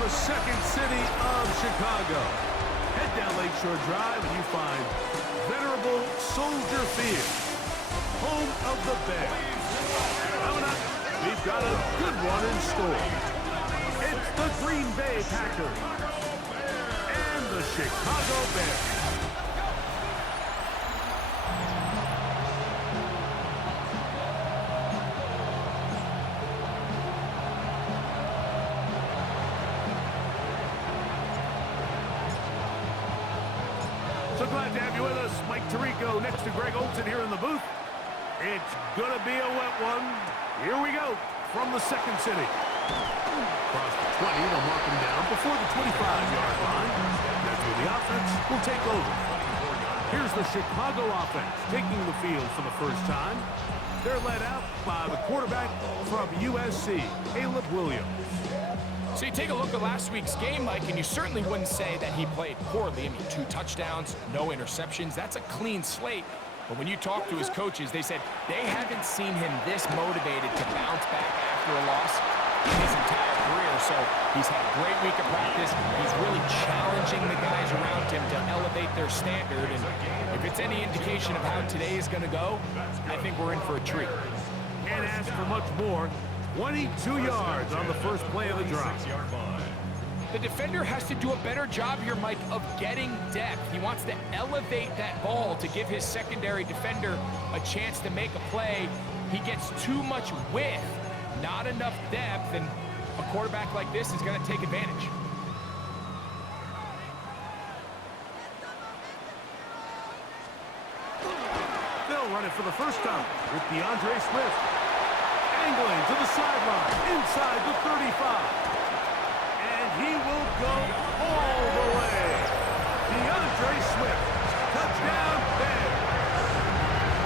the second city of Chicago. Head down Lakeshore Drive and you find venerable Soldier Field, home of the Bears. Coming up, we've got a good one in store. It's the Green Bay Packers and the Chicago Bears. So glad to have you with us. Mike Tirico next to Greg Olson here in the booth. It's going to be a wet one. Here we go from the second city. Across the 20, they'll mark him down before the 25-yard line. That's where the offense will take over. Here's the Chicago offense taking the field for the first time. They're led out by the quarterback from USC, Caleb Williams. So you take a look at last week's game, Mike, and you certainly wouldn't say that he played poorly. I mean, 2 touchdowns, no interceptions. That's a clean slate. But when you talk to his coaches, they said they haven't seen him this motivated to bounce back after a loss in his entire career. So he's had a great week of practice. He's really challenging the guys around him to elevate their standard. And if it's any indication of how today is going to go, I think we're in for a treat. Can't ask for much more. 22 yards on the first play of the drive. The defender has to do a better job here, Mike, of getting depth. He wants to elevate that ball to give his secondary defender a chance to make a play. He gets too much width, not enough depth, and a quarterback like this is going to take advantage. They'll run it for the first time with DeAndre Swift. Angling to the sideline, inside the 35. And he will go all the way. DeAndre Swift, touchdown Bears.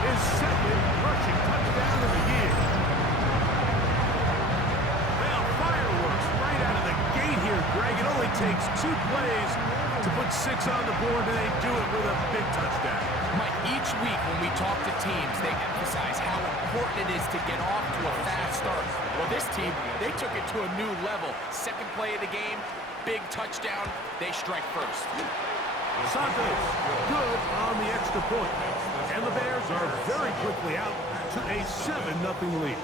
His second rushing touchdown of the year. Well, fireworks right out of the gate here, Greg. It only takes 2 plays to put 6 on the board, and they do it with a big touchdown. Mike, each week when we talk to teams, they emphasize how important it is to get off to a fast start. Well, this team, they took it to a new level. Second play of the game, big touchdown, they strike first. Santos, good on the extra point. And the Bears are very quickly out to a 7-0 lead.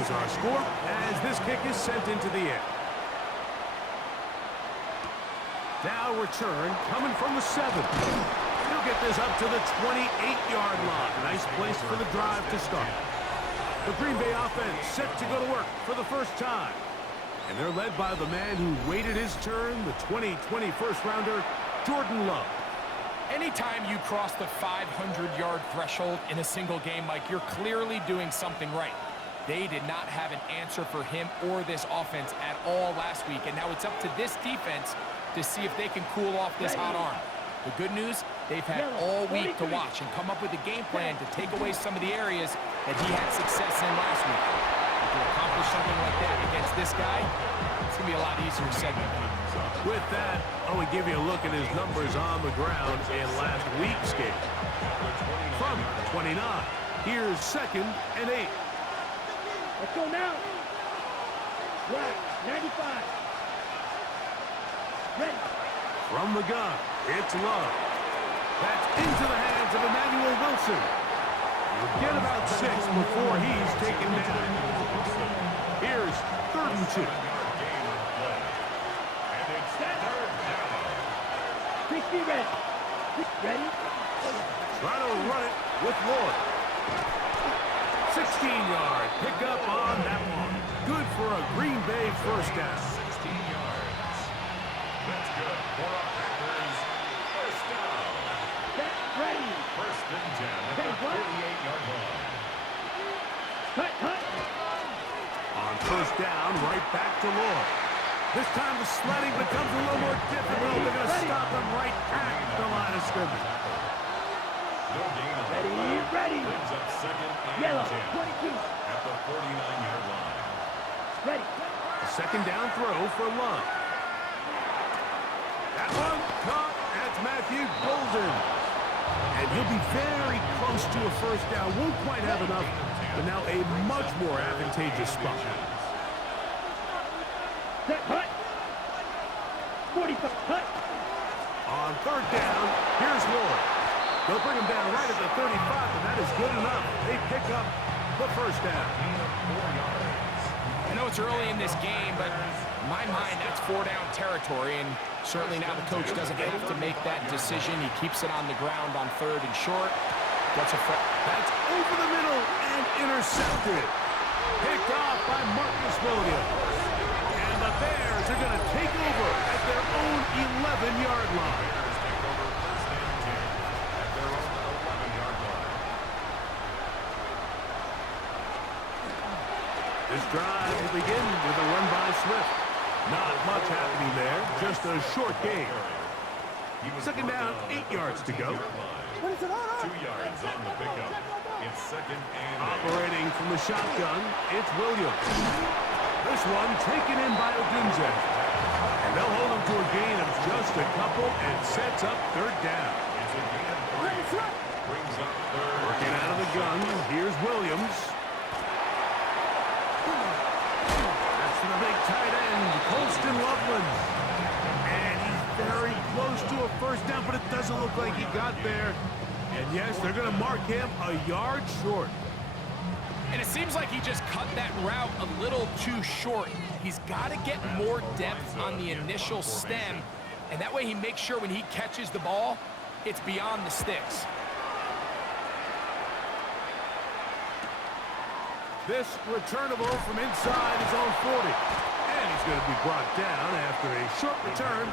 Is our score as this kick is sent into the air. Now return coming from the 7. He'll get this up to the 28-yard line. Nice place for the drive to start. The Green Bay offense set to go to work for the first time. And they're led by the man who waited his turn, the 2020 first-rounder, Jordan Love. Anytime you cross the 500-yard threshold in a single game, Mike, you're clearly doing something right. They did not have an answer for him or this offense at all last week, and now it's up to this defense to see if they can cool off this hot arm. The good news, they've had all week to watch and come up with a game plan to take away some of the areas that he had success in last week. To accomplish something like that against this guy, it's going to be a lot easier said than done. With that, I will give you a look at his numbers on the ground in last week's game. From 29, here's 2nd and 8. Let's go now. Right, 95. Ready. From the gun, it's Love. That's into the hands of Emmanuel Wilson. He'll get about 6 before he's taken down. Here's 3rd and 2. Quick be ready. Ready? Try to run it with Lloyd. 16-yard pickup on that one. Good for a Green Bay first down. 16 yards. That's good for a Packers first down. Get ready. 1st and 10 at the 48-yard line. Cut. On first down, right back to Lloyd. This time the sledding becomes a little more difficult. They're going to stop him right at the line of scrimmage. No gain on Ready. Brings up 2nd and Yellow, 10 22. at the 49-yard line. Ready. A 2nd down throw for Love. That one caught. That's Matthew Golden. And he'll be very close to a first down. Won't quite have enough, but now a much more advantageous spot. Set, hut. 45, hut. On third down, here's Lloyd. They'll bring him down right at the 35, and that is good enough. They pick up the first down. I know it's early in this game, but in my mind, that's 4-down territory, and certainly now the coach doesn't have to make that decision. He keeps it on the ground on 3rd and short. That's over the middle and intercepted. Picked off by Marcus Williams. And the Bears are going to take over at their own 11-yard line. This drive will begin with a run by Swift. Not much happening there, just a short game. Second down, 8 yards to go. 2 yards on the pickup. It's second and Operating from the shotgun, it's Williams. This one taken in by Odunze. And they'll hold him to a gain of just a couple and sets up third down. it's a gain of 3. Brings up third. Working out of the gun, here's Williams. That's to the big tight end, Colston Loveland. And he's very close to a first down, but it doesn't look like he got there. And yes, they're going to mark him a yard short. And it seems like he just cut that route a little too short. He's got to get more depth on the initial stem, and that way he makes sure when he catches the ball, it's beyond the sticks. This returnable from inside his own 40. And he's going to be brought down after a short return.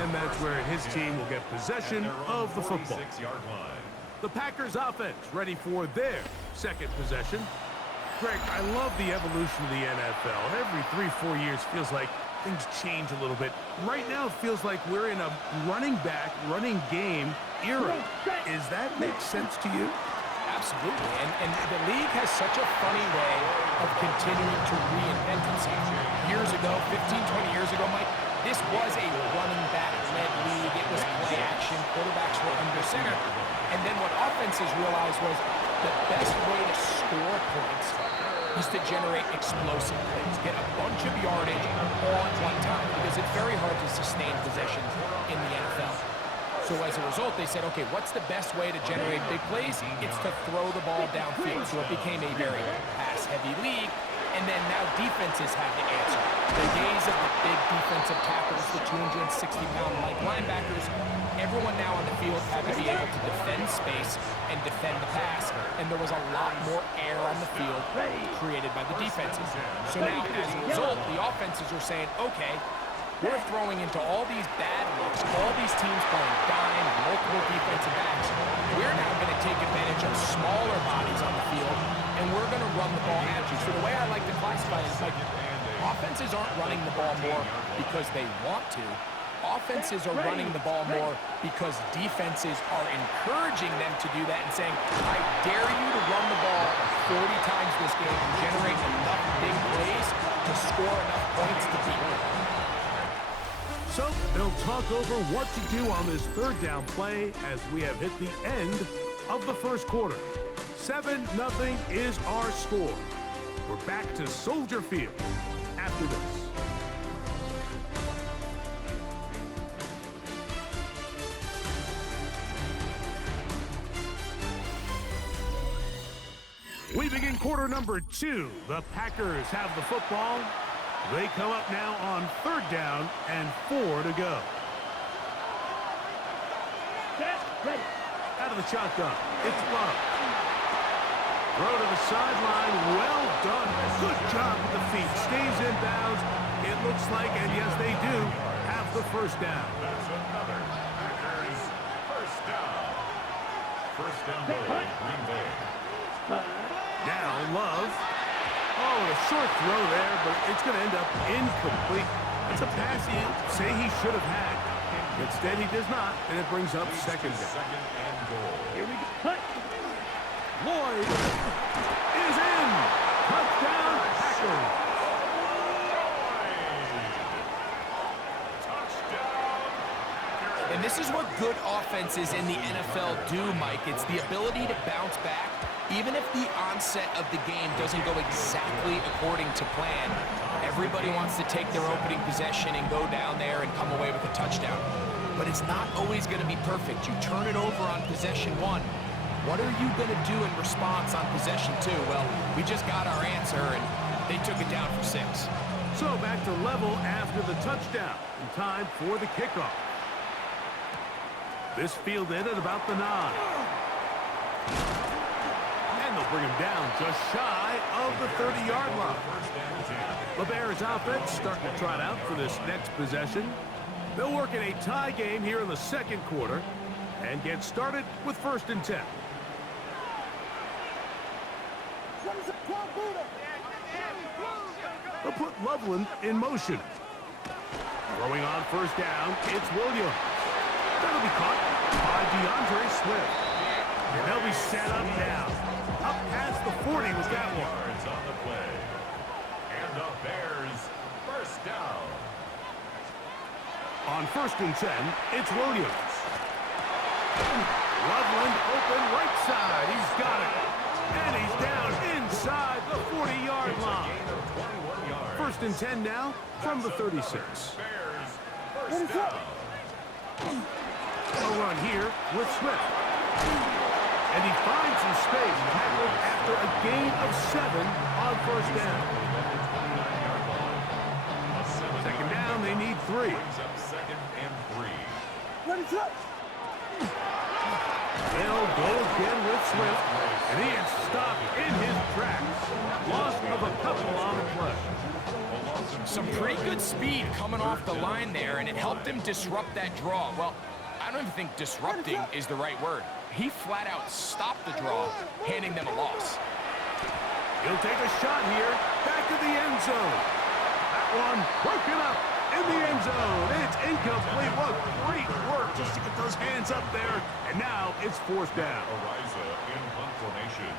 And that's where his team will get possession of the football. 46-yard line. The Packers offense ready for their second possession. Greg, I love the evolution of the NFL. Every 3-4 years feels like things change a little bit. Right now it feels like we're in a running back, running game era. Does that make sense to you? Absolutely, and the league has such a funny way of continuing to reinvent itself. Years ago, 15, 20 years ago, Mike, this was a running back-led league. It was play action. Quarterbacks were under center. And then what offenses realized was the best way to score points is to generate explosive plays, get a bunch of yardage all at one time, because it's very hard to sustain possessions in the NFL. So as a result, they said, okay, what's the best way to generate big plays? It's to throw the ball downfield. So it became a very pass-heavy league. And then now defenses have to answer. The days of the big defensive tackles, the 260-pound like linebackers, everyone now on the field had to be able to defend space and defend the pass. And there was a lot more air on the field created by the defenses. So now, as a result, the offenses are saying, okay, we're throwing into all these bad looks, all these teams playing dime, multiple defensive backs. We're now going to take advantage of smaller bodies on the field, and we're going to run the ball at you. So the way I like to classify it is like offenses aren't running the ball more because they want to. Offenses are running the ball more because defenses are encouraging them to do that and saying, I dare you to run the ball 40 times this game and generate enough big plays to score enough points to beat them. So they'll talk over what to do on this third down play as we have hit the end of the first quarter. 7-0 is our score. We're back to Soldier Field after this. We begin quarter number 2. The Packers have the football. They come up now on third down and 4 to go. Ready. Out of the shotgun, it's Love. Throw to the sideline, well done. Good job with the feet. Stays in bounds. It looks like, and yes, they do, have the first down. That's another Packers first down. First down goal, Green Bay. Now Love. Oh, a short throw there, but it's going to end up incomplete. It's a pass he say he should have had. Instead, he does not, and it brings up second down. Second and goal. Here we go. Hut. Lloyd is in. Touchdown, Packers. Touchdown. And this is what good offenses in the NFL do, Mike. It's the ability to bounce back, even if the onset of the game doesn't go exactly according to plan. Everybody wants to take their opening possession and go down there and come away with a touchdown. But it's not always going to be perfect. You turn it over on possession 1. What are you going to do in response on possession 2? Well, we just got our answer, and they took it down for 6. So back to level after the touchdown. In time for the kickoff. This fielded at about the 9. And they'll bring him down just shy of the 30-yard line. The Bears offense starting to trot out for this next possession. They'll work in a tie game here in the second quarter and get started with 1st and 10. They'll put Loveland in motion. Throwing on 1st down, it's Williams. That'll be caught by DeAndre Swift. And they'll be set up now. Up past the 40 was that one. Yards on the play. And the Bears, 1st down. On 1st and 10, it's Williams. Loveland open right side. He's got it. And he's down inside the 40-yard line. 1st and 10 now from the 36. Bears, 1st down. A run here with Swift. And he finds some space tackled after a gain of 7 on 1st down. 2nd down, they need 3. Brings up 2nd and 3. They'll go again with Swift, and he is stopped in his tracks. Loss of a couple on the play. Some pretty good speed coming off the line there, and it helped him disrupt that draw. Well, I don't even think disrupting is the right word. He flat out stopped the draw, handing them a loss. He'll take a shot here, back to the end zone. That one broken up in the end zone. It's incomplete. What great work just to get those hands up there. And now it's 4th down. Ariza in punt formation.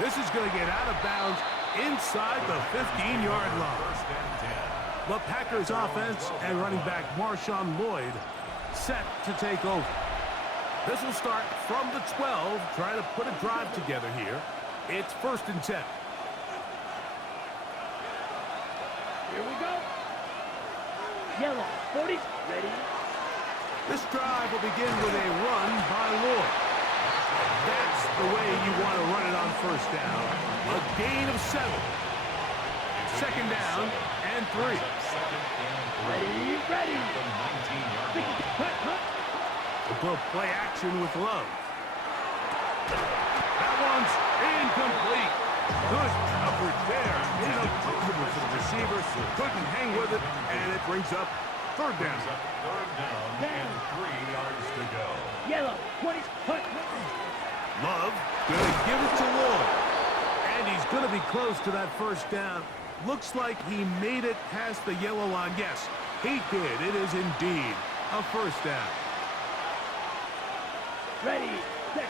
This is going to get out of bounds inside the 15-yard line. 1st and 10. The Packers offense and running back Marshawn Lloyd set to take over. This will start from the 12, trying to put a drive together here. It's 1st and 10. Here we go. Yellow, 40, ready. This drive will begin with a run by Lloyd. That's the way you want to run it on 1st down. A gain of 7. 2nd down and 3. Ready, ready. The 19-yard line. We'll go play action with Love. That one's incomplete. Good coverage there. It's uncomfortable for the receiver. Couldn't hang with it, and it brings up 3rd down. 3rd down and 3 yards to go. Yellow, 20, punt. Love gonna give it to Lloyd. And he's gonna be close to that 1st down. Looks like he made it past the yellow line. Yes, he did. It is indeed a 1st down. Ready, set.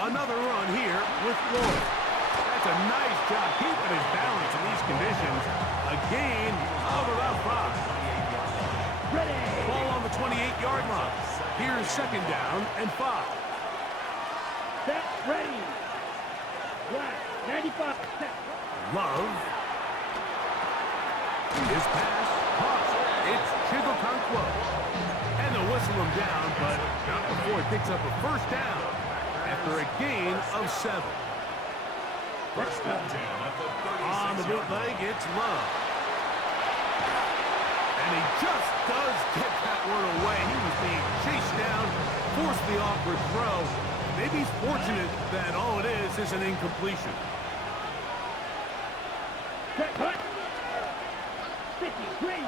Another run here with Lloyd. That's a nice job keeping his balance in these conditions. A gain of about 5. Ready. Ball on the 28-yard line. Here's 2nd down and 5. Set, ready. Black, 95, set. Love. His pass caught. It's Chigokonkwo. And they'll whistle him down, but not before he picks up a 1st down after a gain of 7. 1st and 10 at the 36. On the bootleg, it's Love. And he just does get that one away. He was being chased down, forced the awkward throw. Maybe he's fortunate that all it is an incompletion. Set, punt. 53.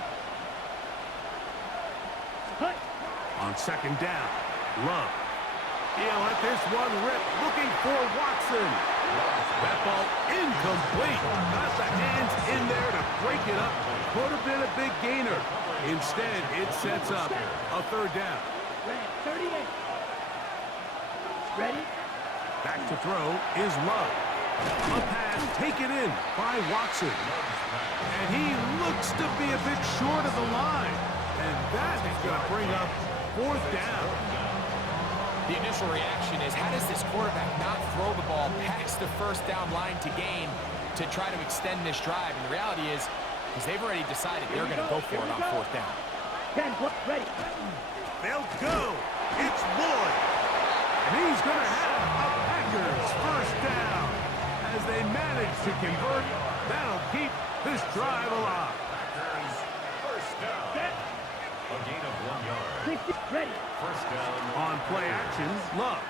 Punt. On 2nd down, Love. He'll let this one rip, looking for Watson. That ball incomplete. Got the hands in there to break it up. Could have been a big gainer. Instead, it sets up a 3rd down. Ready, 38. Ready. Back to throw is Love. A pass taken in by Watson. And he looks to be a bit short of the line. And that is going to bring up fourth down. The initial reaction is, how does this quarterback not throw the ball past the first down line to gain to try to extend this drive? And the reality is they've already decided they're going to go for it on fourth down. 10, ready. They'll go. It's Lloyd. And he's going to have a Packers first down. As they manage to convert, that'll keep this drive alive. Packers first down. Set. A gain of 1 yard. 60, ready. First down. On play action, Love.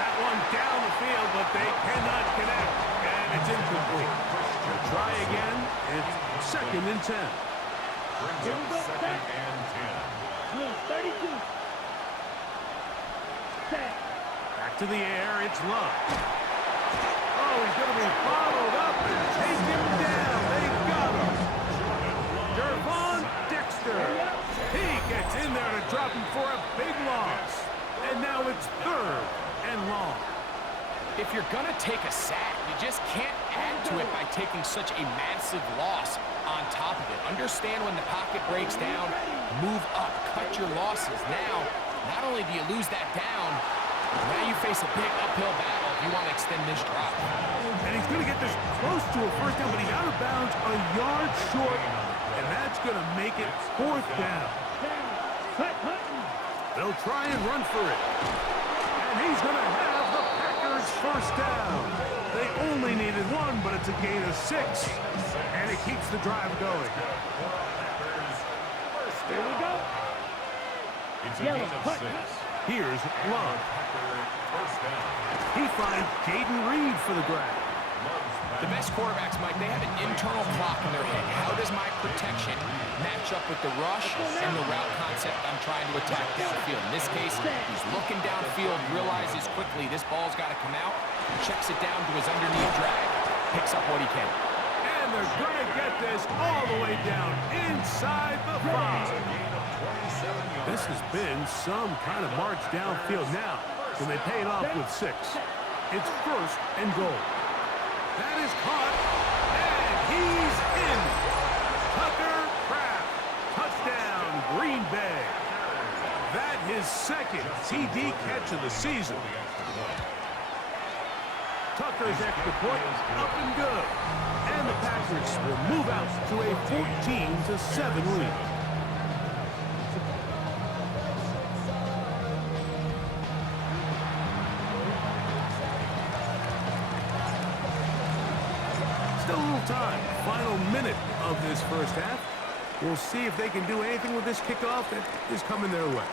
That one down the field, but they cannot connect. And it's incomplete. They'll try again. It's 2nd and 10. Brings Here we go, up second set. and 10. Rule 32. Set. Back to the air, it's Love. Oh, he's going to be followed up and taken down. They got him. Gervon Dexter. He gets in there to drop him for a big loss. And now it's 3rd and long. If you're going to take a sack, you just can't add to it by taking such a massive loss on top of it. Understand when the pocket breaks down, move up, cut your losses. Now, not only do you lose that down, now you face a big uphill battle if you want to extend this drive. And he's going to get this close to a first down, but he's out of bounds a yard short. And that's going to make it 4th down. Cut, Hutton. They'll try and run for it. And he's going to have the Packers first down. They only needed 1, but it's a gain of 6. And it keeps the drive going. Packers first Here we down. go. It's a Yellow, gain of cut. 6. Here's Love. Packer first down. He finds Jaden Reed for the grab. Love's back. The best quarterbacks, Mike, they have an internal clock in their head. How does my protection match up with the rush and the route concept I'm trying to attack downfield? In this case, he's looking downfield, realizes quickly this ball's got to come out, checks it down to his underneath drag, picks up what he can. And they're going to get this all the way down inside the 5. Gain of 27 yards. This has been some kind of march downfield now, and they pay it off with 6. It's 1st and goal. That is caught, and he's in. Tucker Kraft, touchdown, Green Bay. That his 2nd TD catch of the season. Tucker's extra point up and good. And the Packers will move out to a 14-7 lead. Still a little time. Final minute of this first half. We'll see if they can do anything with this kickoff that is coming their way.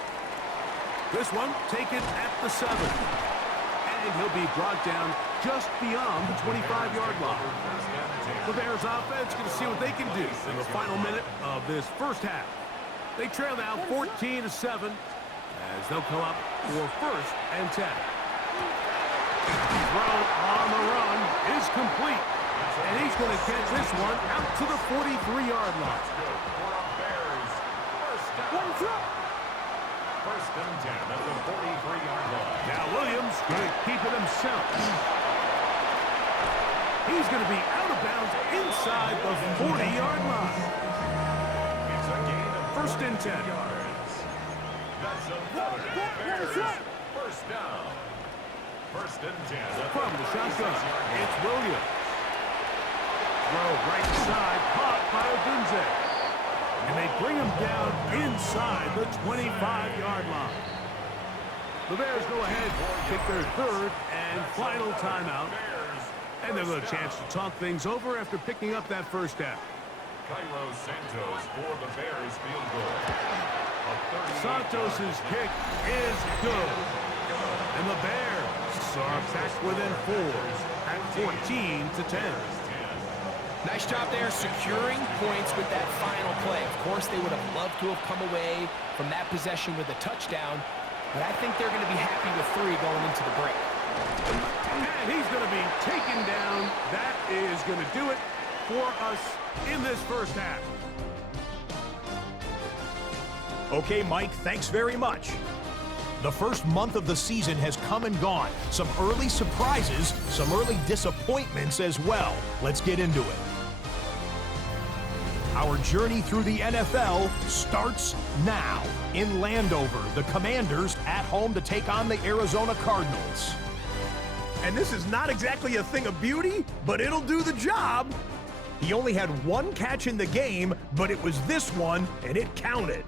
This one taken at the 7. And he'll be brought down just beyond the 25-yard line. The Bears offense going to see what they can do in the final minute of this first half. They trail now 14-7 as they'll come up for 1st and 10. Throw on the run is complete. And he's going to catch this one out to the 43-yard line. Bears first down. First and 10 at the 43-yard line. Now Williams going to keep it himself. He's going to be out of bounds inside the 40-yard line. It's a gain of First and 10. yards. That's another Bears first down. First and 10 at From the shotgun, 46-yard line. it's Williams. Throw right side, caught by Odunze. And they bring him down inside the 25-yard line. The Bears go ahead, take their 3rd and final timeout. And they'll have a chance to talk things over after picking up that first down. Cairo Santos for the Bears field goal. Santos' kick is good. And the Bears are back within 4 at 14-10. Nice job there securing points with that final play. Of course, they would have loved to have come away from that possession with a touchdown, but I think they're going to be happy with 3 going into the break. And he's going to be taken down. That is going to do it for us in this first half. Okay, Mike, thanks very much. The first month of the season has come and gone. Some early surprises, some early disappointments as well. Let's get into it. Our journey through the NFL starts now. In Landover, the Commanders at home to take on the Arizona Cardinals. And this is not exactly a thing of beauty, but it'll do the job. He only had one catch in the game, but it was this one, and it counted.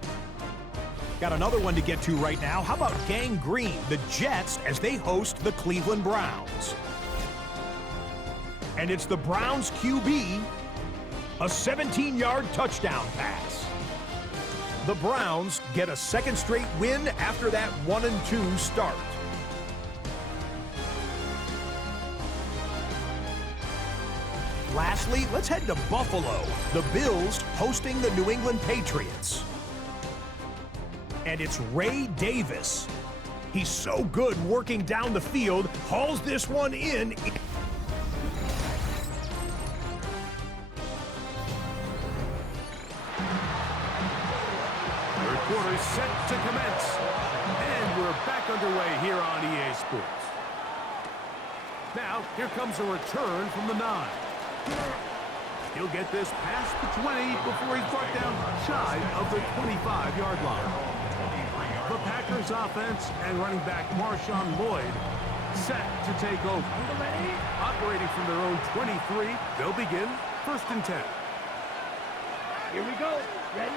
Got another one to get to right now. How about Gang Green, the Jets, as they host the Cleveland Browns? And it's the Browns QB, a 17-yard touchdown pass. The Browns get a second straight win after that 1-2 start. Lastly, let's head to Buffalo. The Bills hosting the New England Patriots. And it's Ray Davis. He's so good working down the field, hauls this one in. Third quarter set to commence. And we're back underway here on EA Sports. Now, here comes a return from the 9. He'll get this past the 20 before he's brought down shy of the 25-yard line. The Packers offense and running back Marshawn Lloyd set to take over. Operating from their own 23, they'll begin 1st and 10. Here we go. Ready?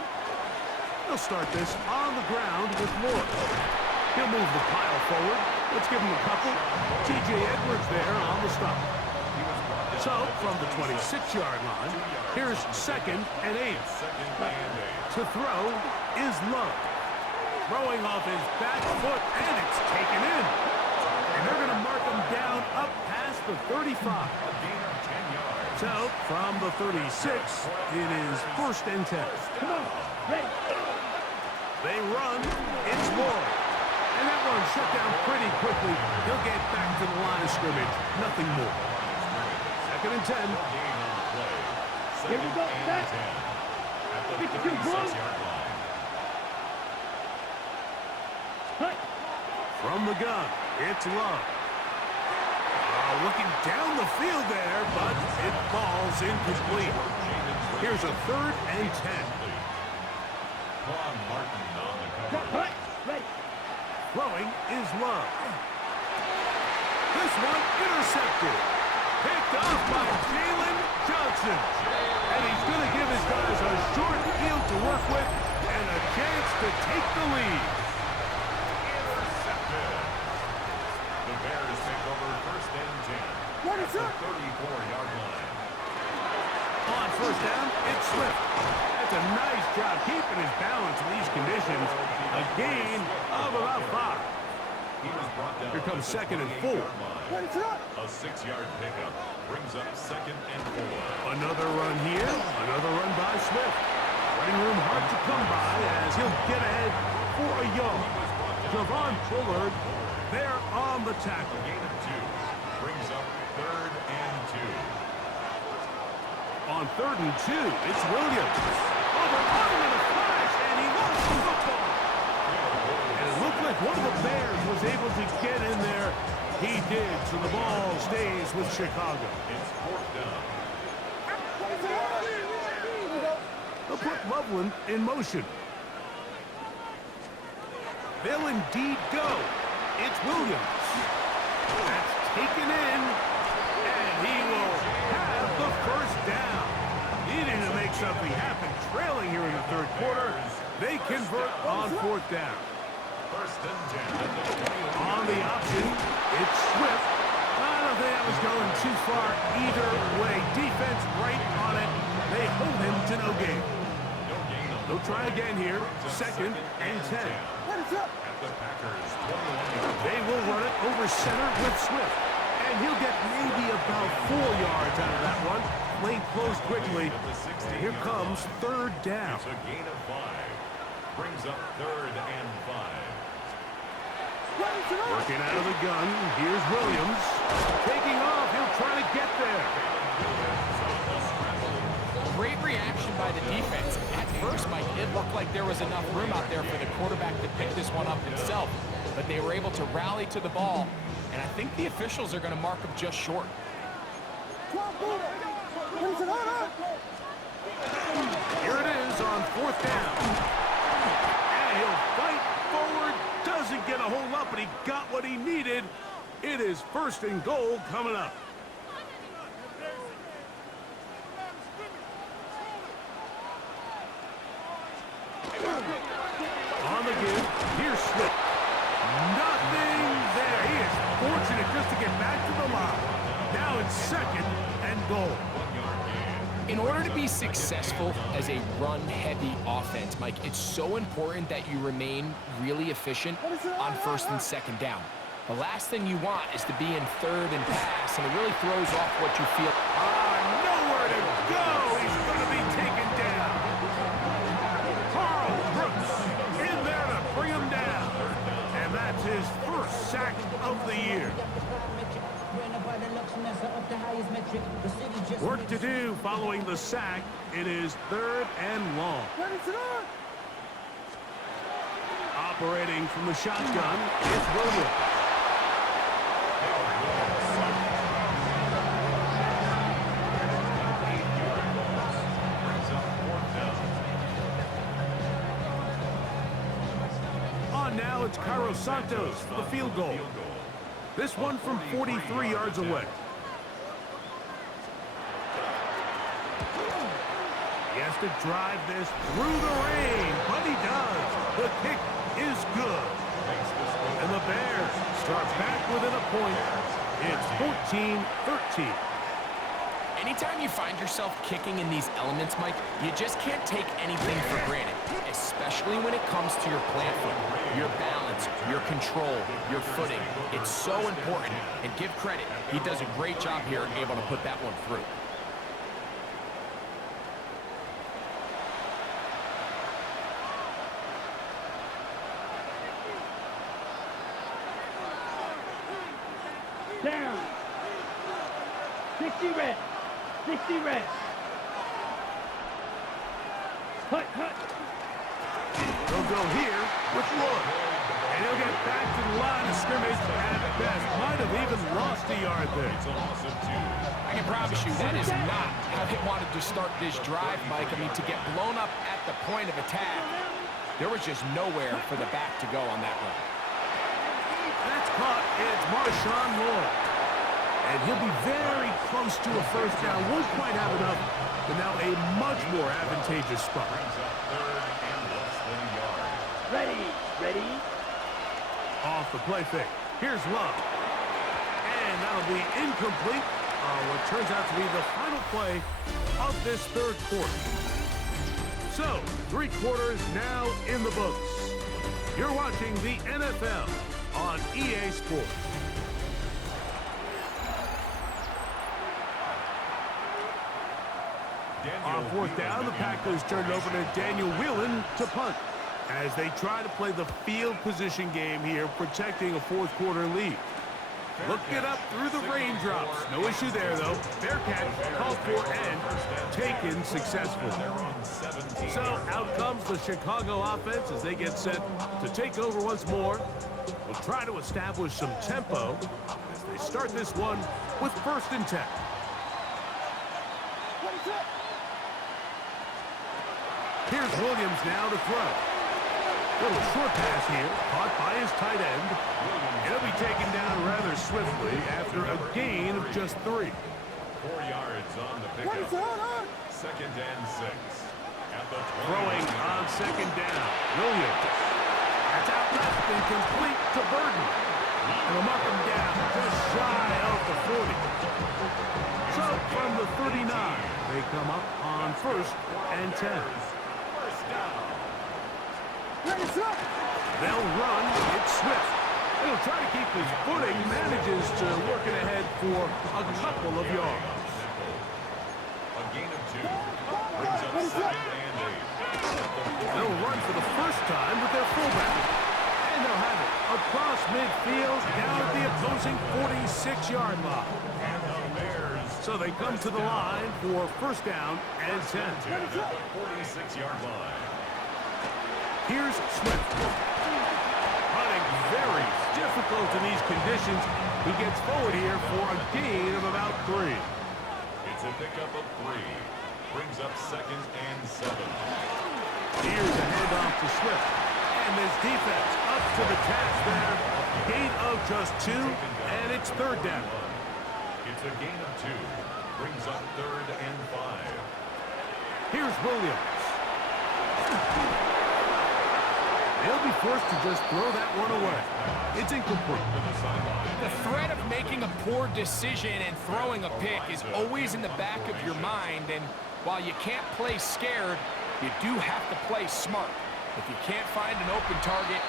They'll start this on the ground with Lloyd. He'll move the pile forward. Let's give him a couple. T.J. Edwards there on the stop. So, from the 26-yard line, here's 2nd and 8. To throw is Love. Throwing off his back foot, and it's taken in. And they're going to mark him down up past the 35. So, from the 36, it is 1st and 10. Come on. Ready. They run. It's Lloyd. And that one shut down pretty quickly. He'll get back to the line of scrimmage. Nothing more. 2nd and 10. Here we go. Set. 52, ball. Cut. From the gun, it's Love. Looking down the field there, but it falls incomplete. Here's a 3rd and 10. Cut. Ready. Throwing is Love. This one intercepted. Picked off by Jalen Johnson. And he's going to give his guys a short field to work with and a chance to take the lead. Intercepted. The Bears take over 1st and 10. What is The up? 34-yard line. On 1st down, it's Swift. That's a nice job keeping his balance in these conditions. A gain of about 5. He was brought down. Here comes 2nd and 4. What is up? A 6-yard pickup brings up 2nd and 4. Another run here. Another run by Swift. Running room hard to come by as he'll get ahead for a yard. Javon Bullard there on the tackle. Gain of 2 brings up 3rd and 2. On 3rd and 2, it's Williams. Over in a flash, and he lost the football. And it looked like one of the Bears was able to get in there. He did, so the ball stays with Chicago. It's 4th down. They'll put Loveland in motion. They'll indeed go. It's Williams. That's taken in, and he will have the 1st down. Needing to make something happen, trailing here in the 3rd quarter. They convert on 4th down. 1st and 10. On the option, it's Swift. I don't think that was going too far either way. Defense right on it. They hold him to no gain. They'll try again here. 2nd and 10. What is up? At the Packers 21. They will run it over center with Swift. And he'll get maybe about 4 yards out of that one. Play closed quickly. Here comes 3rd down. It's a gain of 5. Brings up 3rd and 5. Working out of the gun. Here's Williams. Taking off. He'll try to get there. Great reaction by the defense. At first, Mike, it looked like there was enough room out there for the quarterback to pick this one up himself. But they were able to rally to the ball. And I think the officials are going to mark him just short. Here it is on 4th down. And he'll fight forward. Doesn't get a whole lot, but he got what he needed. It is 1st and goal coming up. On the give, here's Swift. Nothing there. He is fortunate just to get back to the line. Now it's 2nd and goal. In order to be successful as a run-heavy offense, Mike, it's so important that you remain really efficient on 1st and 2nd down. The last thing you want is to be in 3rd and pass, and it really throws off what you feel. Nowhere to go. He's going to be taken down. Carl Brooks in there to bring him down. And that's his 1st sack of the year. Work to do following the sack. It is 3rd and long. Operating from the shotgun, it's Williams. On now, it's Cairo Santos for the field goal. This one from 43 yards away. He has to drive this through the rain, but he does. The kick is good. And the Bears start back within a point. It's 14-13. Anytime you find yourself kicking in these elements, Mike, you just can't take anything for granted, especially when it comes to your plant foot, your balance, your control, your footing. It's so important, and give credit. He does a great job here able to put that one through. Down. 60 red. 60 red. Hut, hut. He'll go here with Wood. And he'll get back to the line of scrimmage at best. Might have even lost a yard there. I can promise you that is not how they wanted to start this drive, Mike. I mean, to get blown up at the point of attack, there was just nowhere for the back to go on that run. That's caught. It's Marshawn Lloyd. And he'll be very close to a 1st down. Won't quite have enough, but now a much more advantageous spot. Ready, ready. Off the play fake. Here's Love. And that'll be incomplete. What turns out to be the final play of this 3rd quarter. So, 3 quarters now in the books. You're watching the NFL on EA Sports. On 4th down, the Packers turned over to Daniel Whelan to punt as they try to play the field position game here, protecting a 4th quarter lead. Looking up through the raindrops. No issue there, though. Bearcat called for and taken successfully. So out comes the Chicago offense as they get set to take over once more. We'll try to establish some tempo as they start this one with 1st and 10. Here's Williams now to throw. Little short pass here, caught by his tight end. He'll be taken down rather swiftly after a gain of just 3. 4 yards on the pickup. 2nd and 6. At the Throwing on 2nd down. Williams. That's out left and complete to Burton. And they'll mark him down just shy of the 40. So from the 39, they come up on 1st and 10. They'll run. It's Swift. He'll try to keep his footing. Manages to work it ahead for a couple of yards. A gain of 2. Brings up 2nd and 8. They'll run for the first time with their fullback. And they'll have it across midfield down at the opposing 46-yard line. And the Bears. So they come to the line for 1st down and 10. At the 46-yard line. Here's Swift. Running very difficult in these conditions. He gets forward here for a gain of about 3. It's a pickup of 3. Brings up 2nd and 7. Here's a handoff to Swift. And this defense up to the task there. Gain of just 2, and it's 3rd down. It's a gain of 2. Brings up 3rd and 5. Here's Williams. He'll be forced to just throw that one away. It's incomplete. The threat of making a poor decision and throwing a pick is always in the back of your mind, and while you can't play scared, you do have to play smart. If you can't find an open target,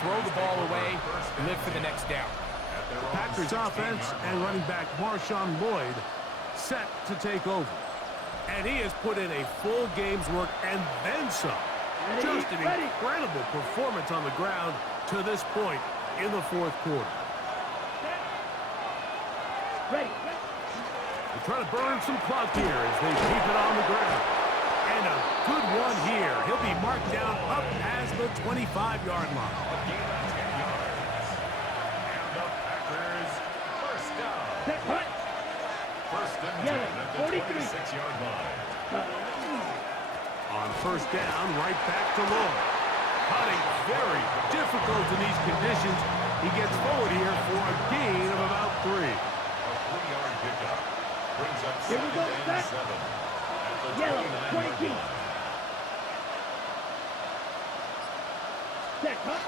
throw the ball away, live for the next down. Packers offense and running back Marshawn Lloyd set to take over. And he has put in a full game's work and then some. Just an incredible performance on the ground to this point in the 4th quarter. Ready. They're trying to burn some clock here as they keep it on the ground. And a good one here. He'll be marked down up as the 25-yard line. Gain of 10 yards. And the Packers, first down. Set, hut. First and 10 Yeah, at the 43. 26-yard line. On first down, right back to Lloyd. Cutting very difficult in these conditions. He gets forward here for a gain of about 3. A 3-yard pickup. Brings up Here we 2nd go, and back. 7. At the Yellow, 29-yard 22. line. Set, hut.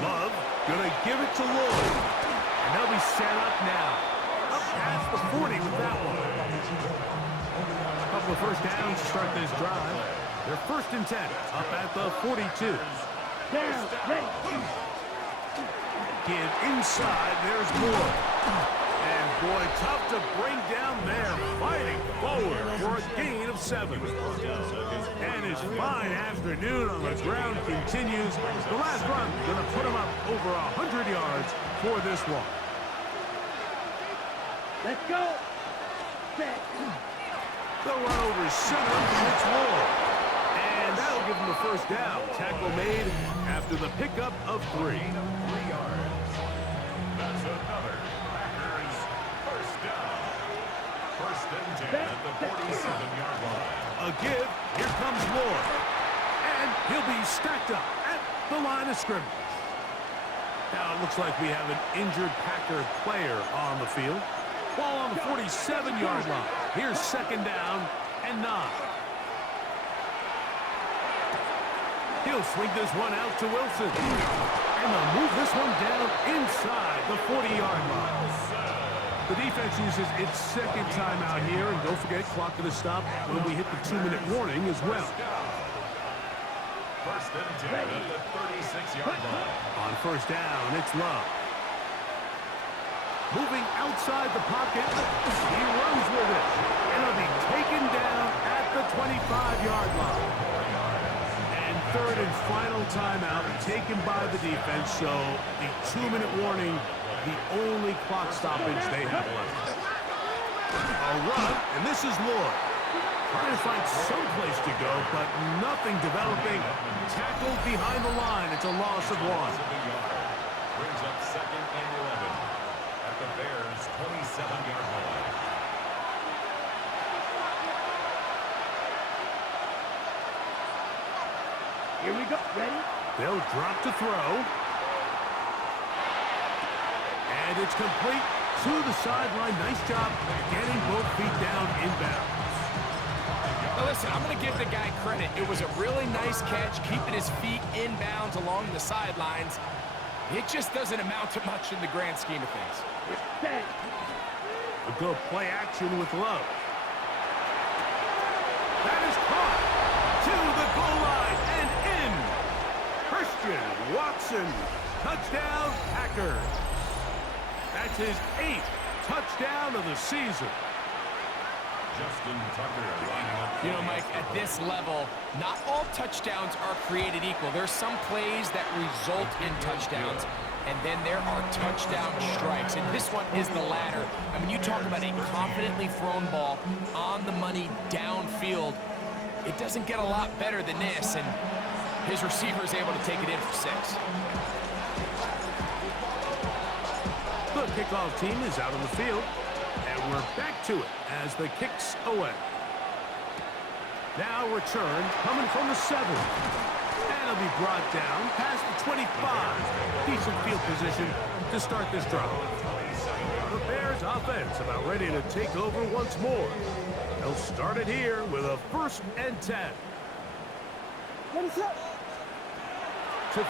Love gonna give it to Lloyd. And they'll be set up now. Up past the 40 with that one. A couple of first downs to start this drive. They're 1st and 10, up at the 42. Down. Ready. Give inside, there's Lloyd. And boy, tough to bring down there, fighting forward for a gain of 7. And his fine afternoon on the ground continues. The last run gonna put him up over 100 yards for this one. Let's go. Set. The run over center, it's Lloyd. And that'll give him the first down. Tackle made after the pickup of 3. Gain of 3 yards. That's another Packers first down. 1st and 10 at the 47-yard line. A give, here comes Lloyd. And he'll be stacked up at the line of scrimmage. Now it looks like we have an injured Packer player on the field. Ball on the 47-yard line. Here's 2nd down and 9. He'll swing this one out to Wilson. And they'll move this one down inside the 40-yard line. The defense uses its 2nd timeout here. And don't forget, clock to the stop when we hit the 2-minute warning as well. 1st and 10 at the 36-yard line. On first down, it's Love. Moving outside the pocket, he runs with it. And he'll be taken down at the 25-yard line. And 3rd and final timeout taken by the defense. So the 2-minute warning, the only clock stoppage they have left. A run, and this is Lloyd. Trying to find some place to go, but nothing developing. Tackled behind the line. It's a loss of 1. Brings up 2nd and 11 at the Bears' 27-yard line. Here we go. Ready. They'll drop to throw. And it's complete to the sideline. Nice job getting both feet down inbounds. Now listen, I'm going to give the guy credit. It was a really nice catch, keeping his feet inbounds along the sidelines. It just doesn't amount to much in the grand scheme of things. Set. A good play action with Love. That is caught to the goal line and in. Christian Watson, touchdown Packers. That's his 8th touchdown of the season. Justin Tucker lining up. You know, Mike, at this level, not all touchdowns are created equal. There's some plays that result in touchdowns, and then there are touchdown strikes, and this one is the latter. I mean, you talk about a confidently thrown ball on the money downfield. It doesn't get a lot better than this, and his receiver is able to take it in for 6. The kickoff team is out on the field, and we're back to it as the kick's away. Now return coming from the 7. And it'll be brought down past the 25. Decent field position to start this drive. The Bears offense about ready to take over once more. They'll start it here with a 1st and 10. To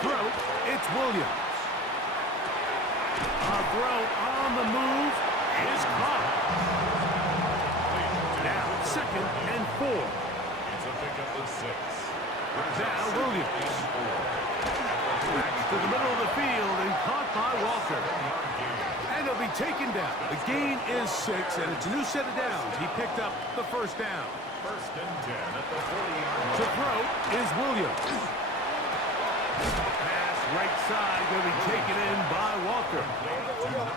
throw, it's Williams. A throw on the move is caught. Now 2nd and 4. It's a pickup of 6. Now Williams. To the middle of the field and caught by Walker. And he'll be taken down. The gain is 6, and it's a new set of downs. He picked up the 1st down. 1st and 10 at the 40-yard line. To throw is Williams. Pass right side going to be taken in by Walker.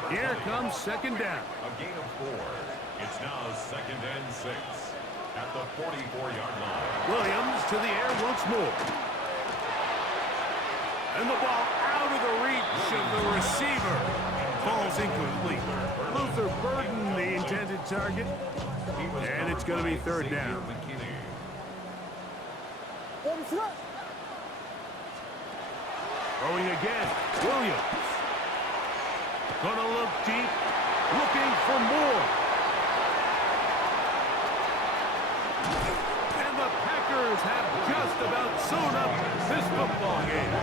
Here comes 2nd down. A gain of 4. It's now 2nd and 6 at the 44-yard line. Williams to the air once more. And the ball out of the reach of the receiver. Falls incomplete. Luther Burden, the intended target. And it's going to be 3rd down. Throwing again. Williams. Gonna look deep. Looking for more. And the Packers have just about sewn up this football game.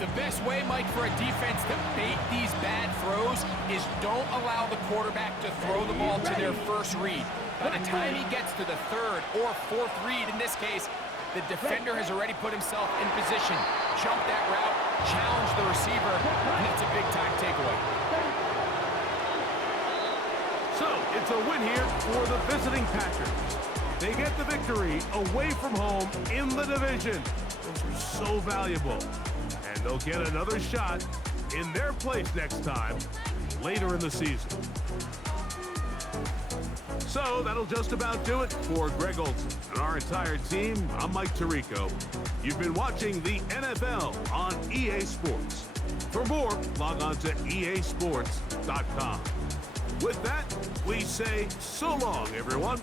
The best way, Mike, for a defense to bait these bad throws is don't allow the quarterback to throw the ball to their 1st read. By the time he gets to the 3rd or 4th read, in this case, the defender has already put himself in position, jump that route, challenge the receiver, and it's a big-time takeaway. So, it's a win here for the visiting Packers. They get the victory away from home in the division. Those are so valuable. And they'll get another shot in their place next time, later in the season. So that'll just about do it for Greg Olsen and our entire team. I'm Mike Tirico. You've been watching the NFL on EA Sports. For more, log on to easports.com. With that, we say so long, everyone.